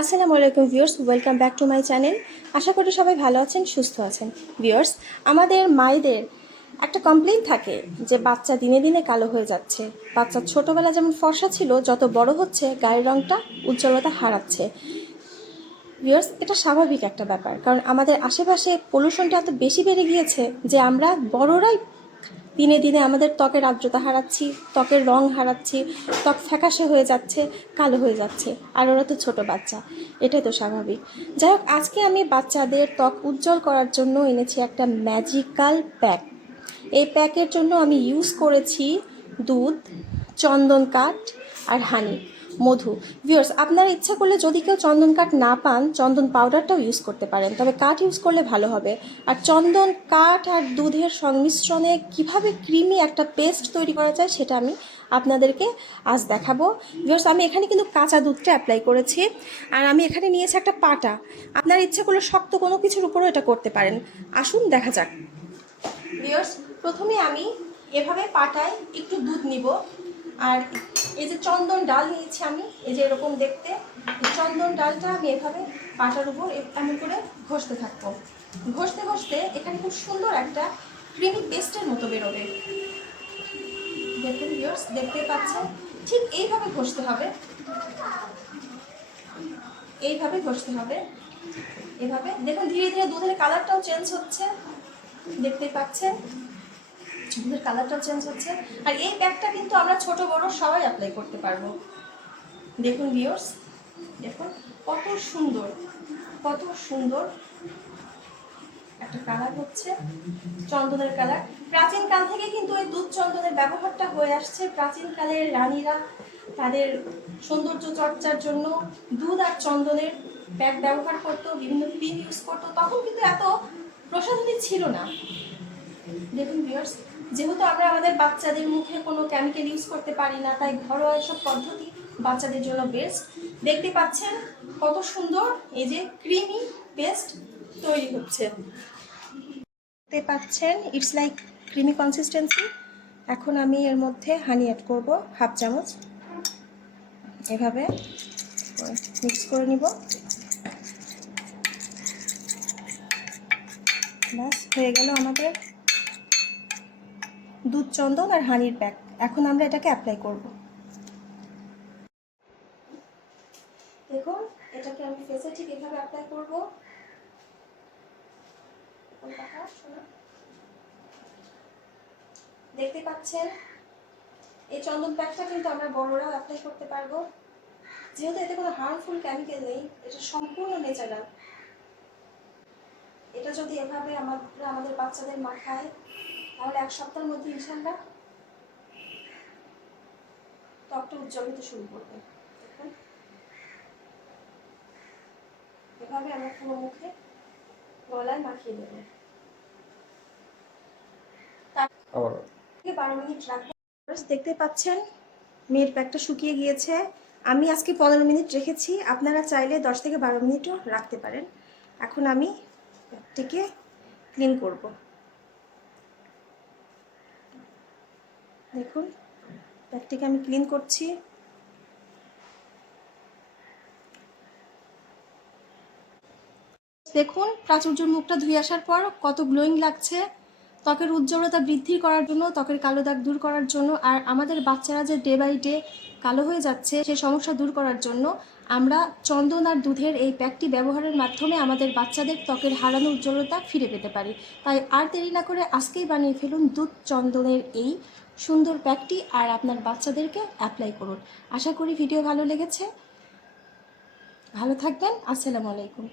আসসালামু আলাইকুম viewers, welcome back to my channel. আশা করি সবাই ভালো আছেন, সুস্থ আছেন। ভিউয়ার্স, আমাদের মায়েদের একটা কমপ্লেন থাকে যে বাচ্চা দিনে দিনে কালো হয়ে যাচ্ছে। বাচ্চা ছোটোবেলা যেমন ফর্সা ছিল, যত বড় হচ্ছে, গায়ের রঙটা উজ্জ্বলতা হারাচ্ছে। ভিউয়ার্স, এটা স্বাভাবিক একটা ব্যাপার। কারণ আমাদের আশেপাশে পলিউশনটা এত বেশি বেড়ে গিয়েছে যে আমরা বড়রাই দিনে দিনে আমাদের ত্বকের আর্দ্রতা হারাচ্ছি, ত্বকের রং হারাচ্ছি, ত্বক ফ্যাকাশে হয়ে যাচ্ছে, কালো হয়ে যাচ্ছে, আর ওরা তো ছোটো বাচ্চা, এটাই তো স্বাভাবিক। যাই হোক, আজকে আমি বাচ্চাদের ত্বক উজ্জ্বল করার জন্য এনেছি একটা ম্যাজিক্যাল প্যাক। এই প্যাকের জন্য আমি ইউজ করেছি দুধ, চন্দন কাঠ আর হানি। মধু। ভিউয়ার্স আপনারা ইচ্ছা করলে যদি কেউ চন্দন কাঠ না পান, চন্দন পাউডারটাও ইউজ করতে পারেন, তবে কাঠ ইউজ করলে ভালো হবে। আর চন্দন কাঠ আর দুধের সংমিশ্রণে কীভাবে ক্রিমি একটা পেস্ট তৈরি করা যায়, সেটা আমি আপনাদেরকে আজ দেখাবো। ভিউয়ার্স আমি এখানে কিন্তু কাঁচা দুধটা অ্যাপ্লাই করেছি, আর আমি এখানে নিয়েছি একটা পাটা। আপনার ইচ্ছা করলে শক্ত কোনো কিছুর উপরও এটা করতে পারেন। আসুন, দেখা যাক। ভিউয়ার্স প্রথমে আমি এভাবে পাটায় একটু দুধ নিব, আর এই যে চন্দন ডাল নিয়েছি আমি, এই যে এরকম দেখতে চন্দন ডালটা আমি এভাবে পাটার উপর এমন করে ঘষতে থাকব। ঘষতে ঘষতে এখানে খুব সুন্দর একটা ক্রিমি পেস্টের মতো বেরোবে। দেখুন ভিউয়ার্স দেখতে পাচ্ছেন, ঠিক এইভাবে ঘষতে হবে। এইভাবে ঘষতে হবে। এভাবে, দেখুন ধীরে ধীরে দুধের কালারটাও চেঞ্জ হচ্ছে। দেখতে পাচ্ছেন। দুধের কালারটাও চেঞ্জ হচ্ছে। আর এই প্যাকটা কিন্তু আমরা ছোট, বড় সবাই অ্যাপ্লাই করতে পারব। দেখুন ভিউয়ার্স দেখুন কত সুন্দর কত সুন্দর একটা কালার হচ্ছে, চন্দনের কালার প্রাচীন কাল থেকে কিন্তু এই দুধ চন্দনের ব্যবহারটা হয়ে আসছে। প্রাচীন কালের রানীরা তাদের সৌন্দর্য চর্চার জন্য দুধ আর চন্দনের প্যাক ব্যবহার করতো, বিভিন্ন ক্রিম ইউজ করতো। তখন কিন্তু এত প্রসাধনী ছিল না। দেখুন ভিউয়ার্স যেহেতু আমরা আমাদের বাচ্চাদের মুখে কোনো কেমিক্যাল ইউজ করতে পারি না, তাই ঘরোয়া এসব পদ্ধতি বাচ্চাদের জন্য বেস্ট দেখতে পাচ্ছেন কত সুন্দর এই যে ক্রিমি পেস্ট তৈরি হচ্ছে। দেখতে পাচ্ছেন ইটস লাইক ক্রিমি কনসিস্টেন্সি এখন আমি এর মধ্যে হানি অ্যাড করব হাফ চামচ। এভাবে মিক্স করে নিব। ব্যাস, হয়ে গেল আমাদের দুধ চন্দন আর হানির প্যাক। এখন আমরা এটাকে অ্যাপ্লাই করব। দেখুন, এটাকে আমি ফেসে ঠিক এভাবে অ্যাপ্লাই করব। দেখতে পাচ্ছেন? এই চন্দন প্যাকটা কিন্তু আমরা বড়রাও অ্যাপ্লাই করতে পারব। যেহেতু এতে কোনো হার্মফুল কেমিক্যাল নেই, এটা সম্পূর্ণ ন্যাচারাল এটা যদি এভাবে আমরা আমাদের বাচ্চাদের মাখায় তাহলে এক সপ্তাহের মধ্যে ইনশাল্লাহ ত্বকটা উজ্জ্বল হতে শুরু করবে। দেখুন। এভাবে আমরা পুরো মুখে গলায় মাখিয়ে দেবো। বারো মিনিট রাখব। দেখতে পাচ্ছেন মেয়ের প্যাকটা শুকিয়ে গিয়েছে। আমি আজকে পনেরো মিনিট রেখেছি। আপনারা চাইলে দশ থেকে বারো মিনিটও রাখতে পারেন। এখন আমি প্যাকটিকে ক্লিন করব। দেখুন প্যাকটিকে আমি ক্লিন করছি। দেখুন, প্রাচুর্যর মুখটা ধুয়ে আসার পর কত গ্লোয়িং লাগছে। ত্বকের উজ্জ্বলতা বৃদ্ধি করার জন্য, ত্বকের কালো দাগ দূর করার জন্য, আর আমাদের বাচ্চারা যে ডে বাই ডে কালো হয়ে যাচ্ছে সেই সমস্যা দূর করার জন্য, আমরা চন্দন আর দুধের এই প্যাকটি ব্যবহারের মাধ্যমে আমাদের বাচ্চাদের ত্বকের হারানো উজ্জ্বলতা ফিরে পেতে পারি। তাই আর দেরি না করে আজকেই বানিয়ে ফেলুন দুধ চন্দনের এই সুন্দর প্যাকটি আর আপনার বাচ্চাদেরকে অ্যাপ্লাই করুন। আশা করি ভিডিও ভালো লেগেছে। ভালো থাকবেন। আসসালামু আলাইকুম।